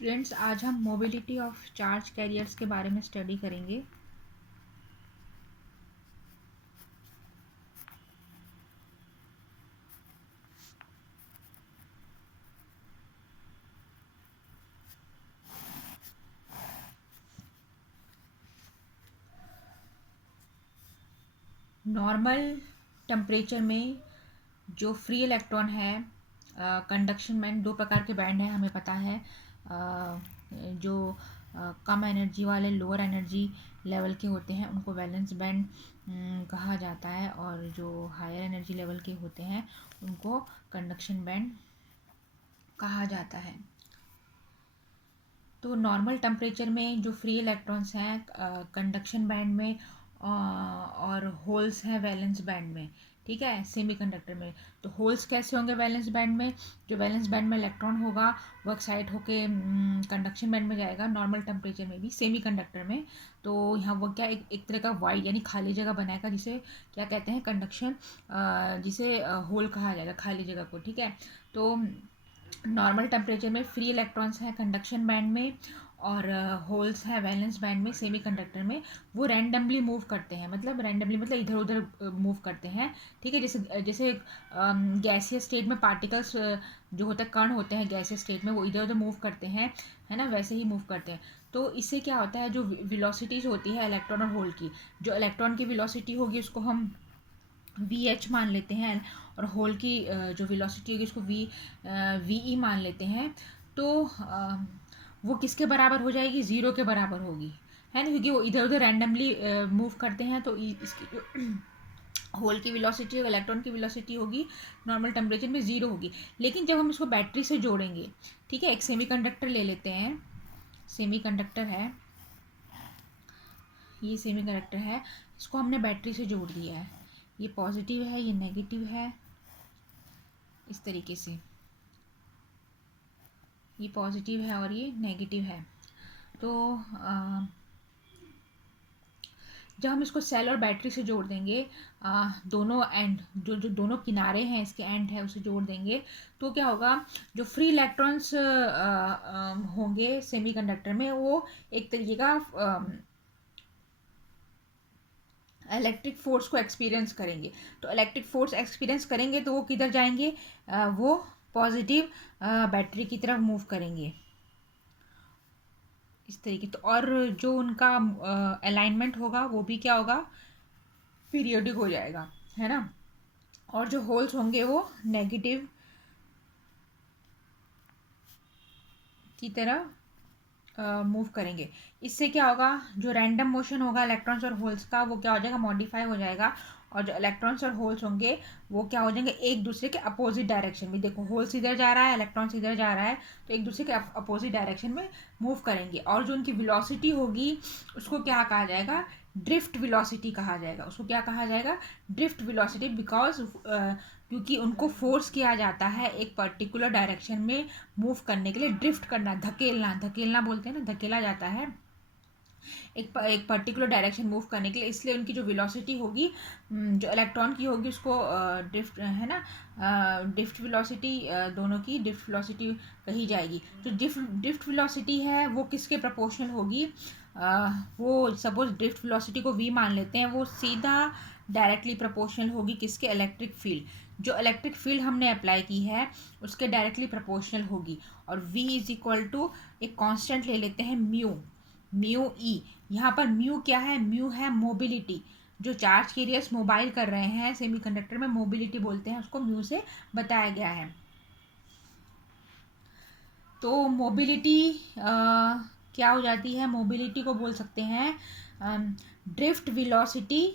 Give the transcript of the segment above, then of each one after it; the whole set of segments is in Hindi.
स्टूडेंट्स, आज हम मोबिलिटी ऑफ चार्ज कैरियर्स के बारे में स्टडी करेंगे। नॉर्मल टेम्परेचर में जो फ्री इलेक्ट्रॉन है, कंडक्शन बैंड दो प्रकार के बैंड हैं, हमें पता है। जो कम एनर्जी वाले लोअर एनर्जी लेवल के होते हैं उनको वैलेंस बैंड कहा जाता है, और जो हायर एनर्जी लेवल के होते हैं उनको कंडक्शन बैंड कहा जाता है। तो नॉर्मल टेम्परेचर में जो फ्री इलेक्ट्रॉन्स हैं कंडक्शन बैंड में, और होल्स हैं वैलेंस बैंड में। ठीक है, सेमीकंडक्टर में तो होल्स कैसे होंगे वैलेंस बैंड में? जो वैलेंस बैंड में इलेक्ट्रॉन होगा वो एक्साइट होके कंडक्शन बैंड में जाएगा, नॉर्मल टेम्परेचर में भी सेमीकंडक्टर में। तो यहाँ वो क्या एक तरह का वाइड यानी खाली जगह बनाएगा, जिसे क्या कहते हैं, कंडक्शन, जिसे होल कहा जाएगा, खाली जगह को। ठीक है, तो नॉर्मल टेम्परेचर में फ्री इलेक्ट्रॉन्स हैं कंडक्शन बैंड में, और होल्स हैं वैलेंस बैंड में सेमीकंडक्टर में। वो रैंडमली मूव करते हैं, मतलब रैंडमली मतलब इधर उधर मूव करते हैं। ठीक है, जैसे जैसे गैसीय स्टेट में पार्टिकल्स जो होते हैं, कण होते हैं गैसीय स्टेट में, वो इधर उधर मूव करते हैं, है ना, वैसे ही मूव करते हैं। तो इससे क्या होता है, जो वेलोसिटीज होती है इलेक्ट्रॉन और होल की, जो इलेक्ट्रॉन की वेलोसिटी होगी उसको हम वी एच मान लेते हैं, और होल की जो वेलोसिटी होगी उसको वी ई मान लेते हैं। तो वो किसके बराबर हो जाएगी? ज़ीरो के बराबर होगी, है ना, क्योंकि वो इधर उधर रैंडमली मूव करते हैं। तो इसकी जो होल की वेलोसिटी और इलेक्ट्रॉन की वेलोसिटी होगी नॉर्मल टेम्परेचर में ज़ीरो होगी। लेकिन जब हम इसको बैटरी से जोड़ेंगे, ठीक है, एक सेमीकंडक्टर ले लेते हैं, सेमीकंडक्टर है, ये सेमीकंडक्टर है, इसको हमने बैटरी से जोड़ दिया है। ये पॉजिटिव है, ये नेगेटिव है, इस तरीके से ये पॉजिटिव है और ये नेगेटिव है। तो जब हम इसको सेल और बैटरी से जोड़ देंगे, दोनों एंड जो दोनों किनारे हैं इसके एंड है उसे जोड़ देंगे, तो क्या होगा, जो फ्री इलेक्ट्रॉन्स होंगे सेमीकंडक्टर में, वो एक तरीके का इलेक्ट्रिक फोर्स को एक्सपीरियंस करेंगे। तो इलेक्ट्रिक फोर्स एक्सपीरियंस करेंगे तो वो किधर जाएंगे? वो पॉजिटिव बैटरी की तरफ मूव करेंगे, इस तरीके। तो और जो उनका अलाइनमेंट होगा वो भी क्या होगा? पीरियोडिक हो जाएगा, है ना। और जो होल्स होंगे वो नेगेटिव की तरह मूव करेंगे। इससे क्या होगा, जो रैंडम मोशन होगा इलेक्ट्रॉन्स और होल्स का, वो क्या हो जाएगा? मॉडिफाई हो जाएगा। और जो इलेक्ट्रॉन्स और होल्स होंगे वो क्या हो जाएंगे? एक दूसरे के अपोजिट डायरेक्शन में। देखो, होल्स इधर जा रहा है, इलेक्ट्रॉन्स इधर जा रहा है, तो एक दूसरे के अपोजिट डायरेक्शन में मूव करेंगे। और जो उनकी वेलोसिटी होगी उसको क्या कहा जाएगा? ड्रिफ्ट वेलोसिटी कहा जाएगा। उसको क्या कहा जाएगा? ड्रिफ्ट वेलोसिटी, बिकॉज क्योंकि उनको फोर्स किया जाता है एक पर्टिकुलर डायरेक्शन में मूव करने के लिए। ड्रिफ्ट करना, धकेलना, धकेलना बोलते हैं ना, धकेला जाता है एक पर्टिकुलर डायरेक्शन मूव करने के लिए। इसलिए उनकी जो वेलोसिटी होगी, जो इलेक्ट्रॉन की होगी, उसको ड्रिफ्ट, है ना, ड्रिफ्ट वेलोसिटी, दोनों की ड्रिफ्ट वेलोसिटी कही जाएगी। जो ड्रिफ्ट वेलोसिटी है वो किसके प्रोपोर्शनल होगी? वो सपोज ड्रिफ्ट वेलोसिटी को v मान लेते हैं, वो सीधा डायरेक्टली प्रोपोर्शनल होगी किसके? Electric field. जो इलेक्ट्रिक फील्ड हमने अप्लाई की है उसके डायरेक्टली प्रोपोर्शनल होगी। और v इज इक्वल टू एक कांस्टेंट ले लेते हैं, म्यू ई। यहाँ पर म्यू क्या है? म्यू है मोबिलिटी। जो चार्ज कैरियर्स मोबाइल कर रहे हैं सेमीकंडक्टर में, मोबिलिटी बोलते हैं उसको, म्यू से बताया गया है। तो मोबिलिटी क्या हो जाती है? मोबिलिटी को बोल सकते हैं drift velocity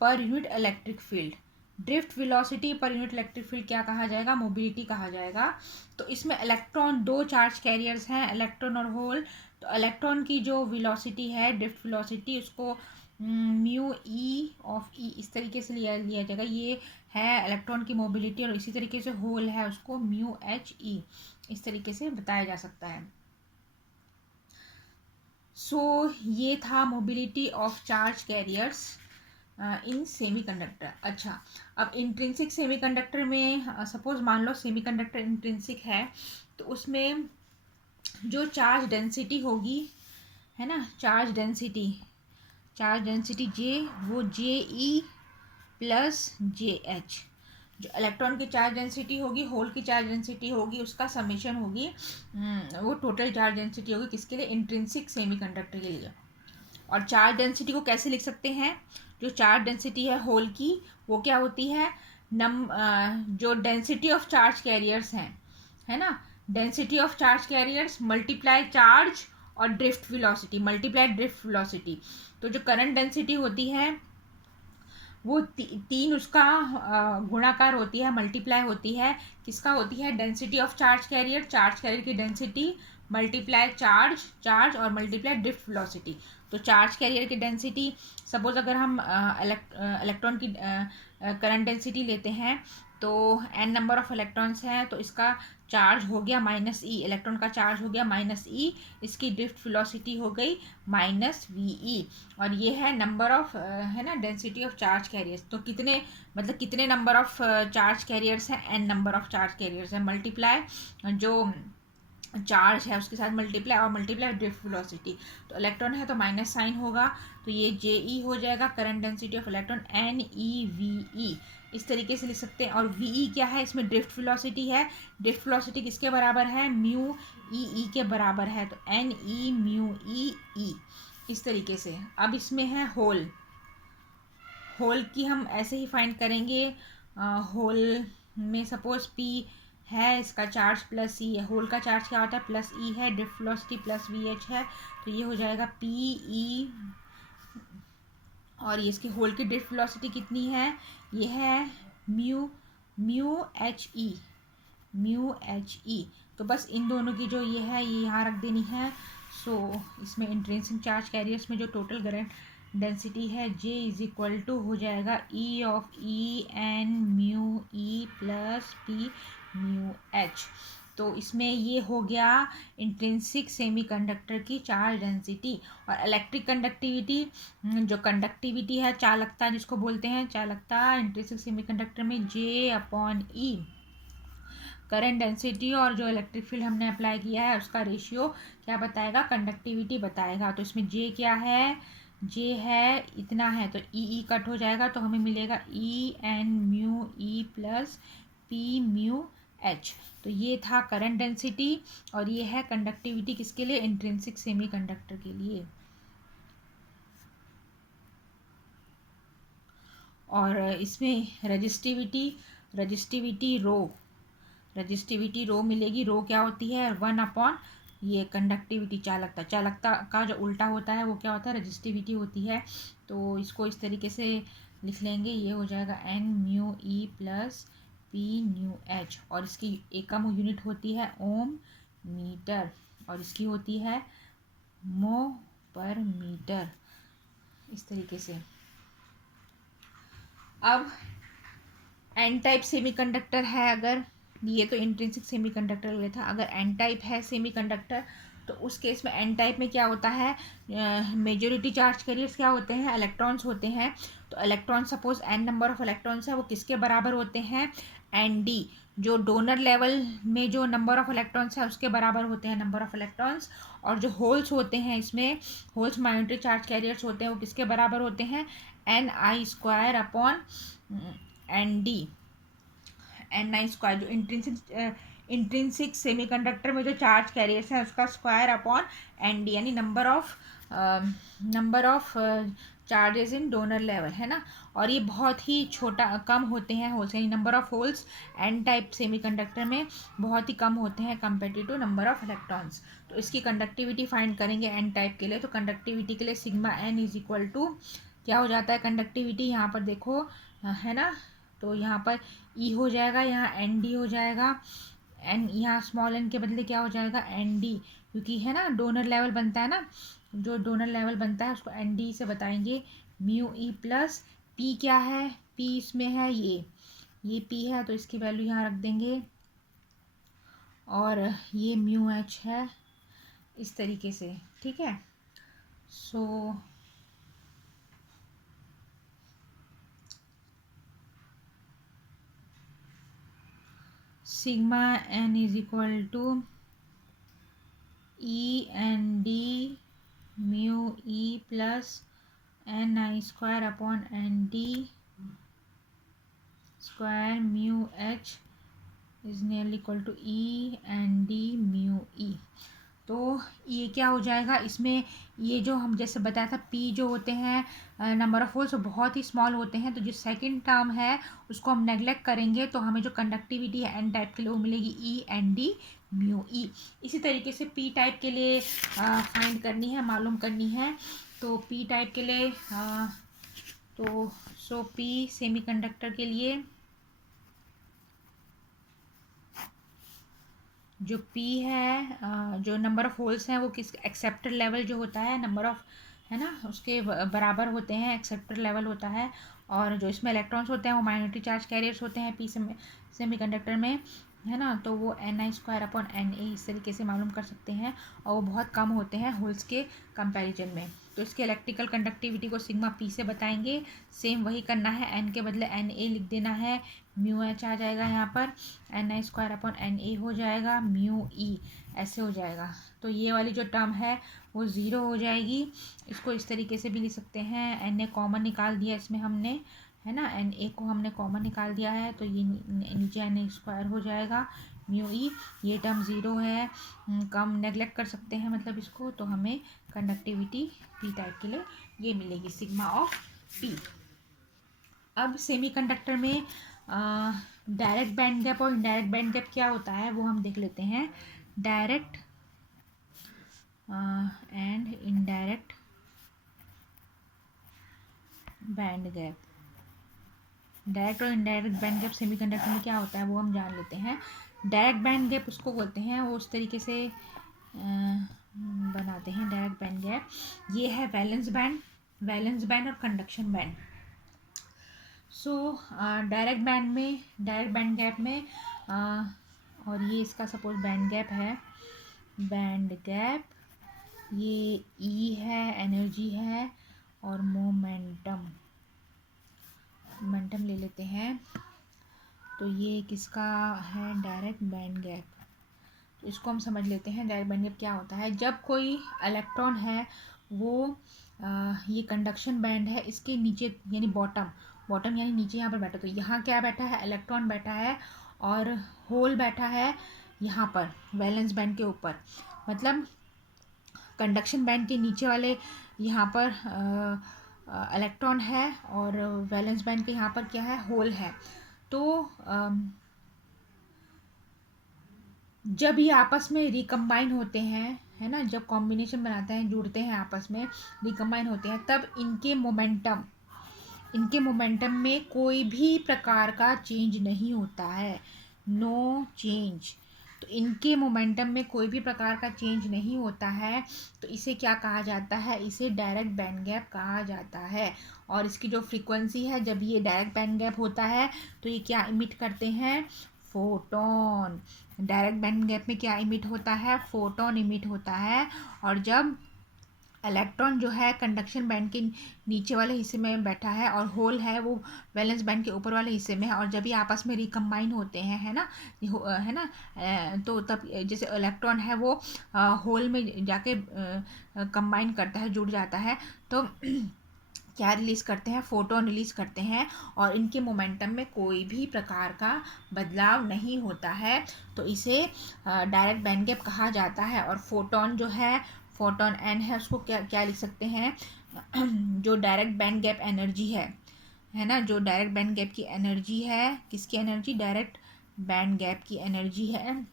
per unit electric field. Drift velocity per unit electric field क्या कहा जाएगा? मोबिलिटी कहा जाएगा। तो इसमें इलेक्ट्रॉन, दो चार्ज कैरियर्स हैं, इलेक्ट्रॉन और होल। तो इलेक्ट्रॉन की जो वेलोसिटी है, ड्रिफ्ट वेलोसिटी, उसको म्यू ई ऑफ ई इस तरीके से लिया लिया जाएगा। ये है इलेक्ट्रॉन की मोबिलिटी। और इसी तरीके से होल है, उसको म्यू एच ई इस तरीके से बताया जा सकता है। सो ये था mobility of charge carriers in semiconductor. अच्छा, अब इंट्रिंसिक सेमीकंडक्टर में सपोज मान लो सेमीकंडक्टर इंट्रिंसिक है, तो उसमें जो चार्ज डेंसिटी होगी, है ना, चार्ज डेंसिटी जे, वो जे ई प्लस जे एच। जो इलेक्ट्रॉन की चार्ज डेंसिटी होगी, होल की चार्ज डेंसिटी होगी, उसका समेशन होगी, वो टोटल चार्ज डेंसिटी होगी किसके लिए, इंट्रिंसिक सेमीकंडक्टर के लिए। और चार्ज डेंसिटी को कैसे लिख सकते हैं, जो चार्ज डेंसिटी है होल की, वो क्या होती है, जो डेंसिटी ऑफ चार्ज कैरियर्स हैं, है ना, density of charge carriers multiply charge और drift velocity, multiply drift velocity. तो जो करंट डेंसिटी होती है वो तीन उसका गुणाकार होती है, मल्टीप्लाई होती है, किसका होती है, डेंसिटी ऑफ चार्ज कैरियर की डेंसिटी मल्टीप्लाई चार्ज और मल्टीप्लाई ड्रिफ्ट वेलोसिटी। तो चार्ज कैरियर की डेंसिटी, सपोज अगर हम इलेक्ट्रॉन की करंट डेंसिटी लेते हैं, तो n नंबर ऑफ इलेक्ट्रॉन्स हैं, तो इसका चार्ज हो गया माइनस ई, इलेक्ट्रॉन का चार्ज हो गया माइनस ई, इसकी ड्रिफ्ट वेलोसिटी हो गई माइनस वी ई। और ये है नंबर ऑफ, है ना, डेंसिटी ऑफ चार्ज कैरियर्स। तो कितने, मतलब कितने नंबर ऑफ चार्ज कैरियर्स हैं, n number of charge carriers हैं, मल्टीप्लाई जो चार्ज है उसके साथ मल्टीप्लाई, और मल्टीप्लाई ड्रिफ्ट वेलोसिटी। तो इलेक्ट्रॉन है तो माइनस साइन होगा, तो ये जे ई हो जाएगा, current density of electron N E V E, इस तरीके से लिख सकते हैं। और वी ई क्या है, इसमें ड्रिफ्ट वेलोसिटी है, ड्रिफ्ट वेलोसिटी किसके बराबर है, म्यू ई के बराबर है, तो एन ई म्यू ई, इस तरीके से। अब इसमें है होल, होल की हम ऐसे ही फाइंड करेंगे। होल में सपोज पी है, इसका चार्ज प्लस ई है, होल का चार्ज क्या होता है, प्लस ई है, drift velocity plus V H है, तो ये हो जाएगा पी ई। और ये इसकी होल की ड्रिफ्ट वेलोसिटी कितनी है, ये है म्यू म्यू एच ई, तो बस इन दोनों की जो ये है ये यहाँ रख देनी है। सो इसमें इंट्रिंसिक चार्ज कैरियर्स में जो टोटल करंट डेंसिटी है जे इज इक्वल टू हो जाएगा E of E N mu E plus P mu H. तो इसमें ये हो गया इंट्रिंसिक सेमीकंडक्टर की चार्ज डेंसिटी। और इलेक्ट्रिक कंडक्टिविटी, जो कंडक्टिविटी है, चालकता जिसको बोलते हैं, चालकता इंट्रिंसिक सेमीकंडक्टर में J upon E, current density और जो इलेक्ट्रिक फील्ड हमने अप्लाई किया है उसका रेशियो क्या बताएगा, कंडक्टिविटी बताएगा। तो इसमें जे क्या है, जे है इतना है, तो ई कट हो जाएगा, तो हमें मिलेगा ई एन म्यू ई प्लस पी म्यू एच। तो ये था करंट डेंसिटी, और ये है कंडक्टिविटी किसके लिए, इंट्रिंसिक सेमीकंडक्टर के लिए। और इसमें रजिस्टिविटी रो मिलेगी। रो क्या होती है, 1 अपॉन ये कंडक्टिविटी, चालकता का जो उल्टा होता है वो क्या होता है, रजिस्टिविटी होती है। तो इसको इस तरीके से लिख लेंगे, ये हो जाएगा एन म्यू ई प्लस पी न्यू एच। और इसकी एकम यूनिट होती है ओम मीटर, और इसकी होती है मो पर मीटर, इस तरीके से। अब एन टाइप सेमीकंडक्टर है, अगर ये तो इंट्रिंसिक सेमीकंडक्टर हुआ था, अगर एन टाइप है सेमीकंडक्टर, तो उस केस में एन टाइप में क्या होता है, मेजॉरिटी चार्ज कैरियर्स क्या होते हैं, इलेक्ट्रॉन्स होते हैं। तो electron, suppose N number of electrons है, वो किसके बराबर होते हैं, एन डी, जो डोनर लेवल में जो नंबर ऑफ इलेक्ट्रॉन्स है उसके बराबर होते हैं नंबर ऑफ इलेक्ट्रॉन्स। और जो होल्स होते हैं, इसमें होल्स माइनॉरिटी चार्ज कैरियर्स होते हैं, वो किसके बराबर होते हैं, एन आई square upon n d, n आई स्क्वायर, जो इंट्रिंसिक सेमीकंडक्टर में जो चार्ज कैरियर्स हैं उसका स्क्वायर अपॉन एन डी, यानी number of charges in donor level, है ना। और ये बहुत ही छोटा कम होते हैं होल्स, यानी number of holes N type semiconductor में बहुत ही कम होते हैं comparative to number of electrons. तो इसकी कंडक्टिविटी फाइंड करेंगे एन टाइप के लिए। तो कंडक्टिविटी के लिए sigma N is equal to क्या हो जाता है, कंडक्टिविटी यहाँ पर देखो, है ना, तो यहाँ पर ई हो जाएगा, यहाँ एन डी हो जाएगा, एन यहाँ स्मॉल एन के बदले क्या हो जाएगा, एन डी, क्योंकि है ना डोनर लेवल बनता है ना, जो डोनर लेवल बनता है उसको एन डी से बताएंगे। म्यू ई प्लस पी क्या है, पी इसमें है ये पी है, तो इसकी वैल्यू यहाँ रख देंगे। और ये म्यू एच है, इस तरीके से, ठीक है। So sigma N is equal to e n d mu E plus n I square upon n d square mu h is nearly equal to e n d mu e. तो ये क्या हो जाएगा, इसमें ये जो हम जैसे बताया था पी जो होते हैं नंबर ऑफ होल्स बहुत ही स्मॉल होते हैं, तो जो सेकंड टर्म है उसको हम नेग्लेक्ट करेंगे तो हमें जो कंडक्टिविटी है एन टाइप के लिए वो मिलेगी ई एन डी म्यू ई। इसी तरीके से पी टाइप के लिए फाइंड करनी है, मालूम करनी है। तो पी टाइप के लिए तो सो पी सेमीकंडक्टर के लिए जो P है जो नंबर ऑफ़ होल्स हैं वो किस एक्सेप्टर लेवल जो होता है नंबर ऑफ़ है ना उसके बराबर होते हैं, एक्सेप्टर लेवल होता है। और जो इसमें इलेक्ट्रॉन्स होते हैं वो माइनॉरिटी चार्ज कैरियर्स होते हैं सेमीकंडक्टर में, है ना। तो वो N I square upon N A इस तरीके से मालूम कर सकते हैं, और वो बहुत कम होते हैं होल्स के कंपैरिजन में। तो इसके इलेक्ट्रिकल कंडक्टिविटी को सिग्मा पी से बताएंगे। सेम वही करना है, एन के बदले एन ए लिख देना है, म्यू एच आ जाएगा यहाँ पर, N I square upon N A हो जाएगा, म्यू ई ऐसे हो जाएगा। तो ये वाली जो टर्म है वो ज़ीरो हो जाएगी। इसको इस तरीके से भी लिख सकते हैं, एन ए कॉमन निकाल दिया इसमें हमने, है ना, एन ए को हमने कॉमन निकाल दिया है, तो ये नीचे एन ए स्क्वायर हो जाएगा म्यू ई। ये टर्म ज़ीरो है, कम नेगलेक्ट कर सकते हैं मतलब इसको, तो हमें कंडक्टिविटी पी टाइप के लिए ये मिलेगी सिग्मा ऑफ पी। अब सेमीकंडक्टर में डायरेक्ट बैंड गैप और इनडायरेक्ट बैंड गैप क्या होता है वो हम देख लेते हैं। Direct and indirect band gap, direct और इनडायरेक्ट बैंड गैप सेमीकंडक्टर में क्या होता है वो हम जान लेते हैं। डायरेक्ट बैंड गैप उसको बोलते हैं, वो उस तरीके से बनाते हैं डायरेक्ट बैंड गैप। ये है वैलेंस बैंड और conduction band. So direct band gap में और ये इसका सपोज बैंड गैप है, बैंड गैप ये ई है, एनर्जी है, और मोमेंटम ले लेते हैं। तो ये किसका है, डायरेक्ट बैंड गैप। तो इसको हम समझ लेते हैं डायरेक्ट बैंड गैप क्या होता है। जब कोई इलेक्ट्रॉन है वो ये कंडक्शन बैंड है, इसके नीचे यानी बॉटम यानी नीचे यहाँ पर बैठा, तो यहाँ क्या बैठा है, इलेक्ट्रॉन बैठा है, और होल बैठा है यहाँ पर वैलेंस बैंड के ऊपर। मतलब कंडक्शन बैंड के नीचे वाले यहाँ पर इलेक्ट्रॉन है, और वैलेंस बैंड के यहाँ पर क्या है, होल है। तो जब ये आपस में रिकम्बाइन होते हैं, है ना, जब कॉम्बिनेशन बनाते हैं, जुड़ते हैं आपस में, रिकम्बाइन होते हैं, तब इनके मोमेंटम में कोई भी प्रकार का चेंज नहीं होता है, नो चेंज। तो इनके मोमेंटम में कोई भी प्रकार का चेंज नहीं होता है, तो इसे क्या कहा जाता है, इसे डायरेक्ट बैंड गैप कहा जाता है। और इसकी जो फ्रीक्वेंसी है, जब ये डायरेक्ट बैंड गैप होता है तो ये क्या इमिट करते हैं, फोटोन। डायरेक्ट बैंड गैप में क्या इमिट होता है, फोटोन इमिट होता है। और जब इलेक्ट्रॉन जो है कंडक्शन बैंड के नीचे वाले हिस्से में बैठा है, और होल है वो वैलेंस बैंड के ऊपर वाले हिस्से में है, और जब ये आपस में रिकम्बाइन होते हैं, है ना, है ना, तो तब जैसे इलेक्ट्रॉन है वो होल में जाके कंबाइन करता है, जुड़ जाता है, तो क्या रिलीज़ करते हैं, फोटोन रिलीज़ करते हैं, और इनके मोमेंटम में कोई भी प्रकार का बदलाव नहीं होता है। तो इसे डायरेक्ट बैंड गैप कहा जाता है। और फोटोन जो है, फोटोन एन है, उसको क्या क्या लिख सकते हैं, जो डायरेक्ट बैंड गैप एनर्जी है ना, जो डायरेक्ट बैंड गैप की एनर्जी है, किसकी एनर्जी, डायरेक्ट बैंड गैप की एनर्जी है,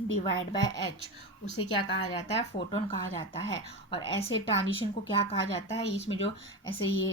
डिवाइड बाय एच, उसे क्या कहा जाता है, फोटोन कहा जाता है। और ऐसे ट्रांजिशन को क्या कहा जाता है, इसमें जो ऐसे ये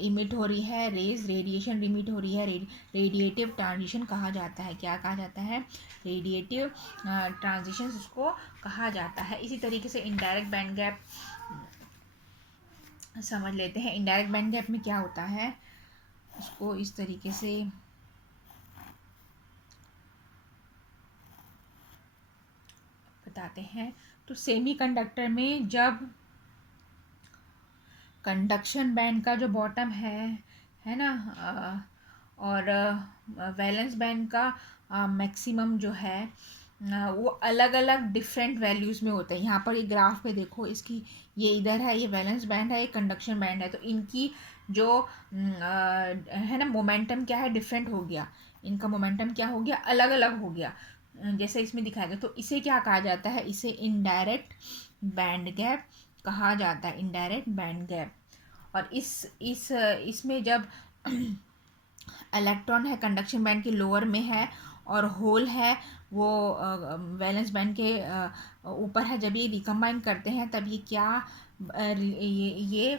इमिट हो रही है रेज, रेडिएशन इमिट हो रही है, रेडिएटिव ट्रांजिशन कहा जाता है। क्या कहा जाता है, रेडिएटिव ट्रांजिशन उसको कहा जाता है। इसी तरीके से इनडायरेक्ट बैंड गैप समझ लेते हैं। इनडायरेक्ट बैंड गैप में क्या होता है, उसको इस तरीके से बताते हैं। तो सेमीकंडक्टर में जब कंडक्शन बैंड का जो बॉटम है ना, और वैलेंस बैंड का मैक्सिमम जो है, वो अलग अलग डिफरेंट वैल्यूज़ में होते हैं। यहाँ पर ये ग्राफ पे देखो, इसकी ये इधर है, ये वैलेंस बैंड है, ये कंडक्शन बैंड है, तो इनकी जो है ना मोमेंटम क्या है, डिफरेंट हो गया। इनका मोमेंटम क्या हो गया, अलग अलग हो गया। जैसे इसमें दिखाया गया, तो इसे क्या कहा जाता है, इसे इनडायरेक्ट बैंड गैप कहा जाता है, इनडायरेक्ट बैंड गैप। और इसमें जब इलेक्ट्रॉन है कंडक्शन बैंड के लोअर में है और होल है वो वैलेंस बैंड के ऊपर है, जब ये रिकम्बाइन करते हैं तब ये क्या ये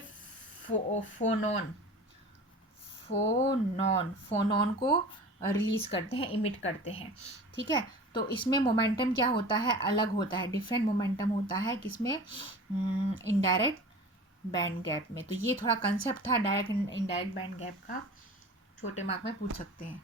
फोनॉन फोनॉन को रिलीज करते हैं, इमिट करते हैं। ठीक है, तो इसमें मोमेंटम क्या होता है, अलग होता है, डिफरेंट मोमेंटम होता है किसमें, इनडायरेक्ट बैंड गैप में। तो ये थोड़ा कंसेप्ट था डायरेक्ट इनडायरेक्ट बैंड गैप का, छोटे मार्क में पूछ सकते हैं।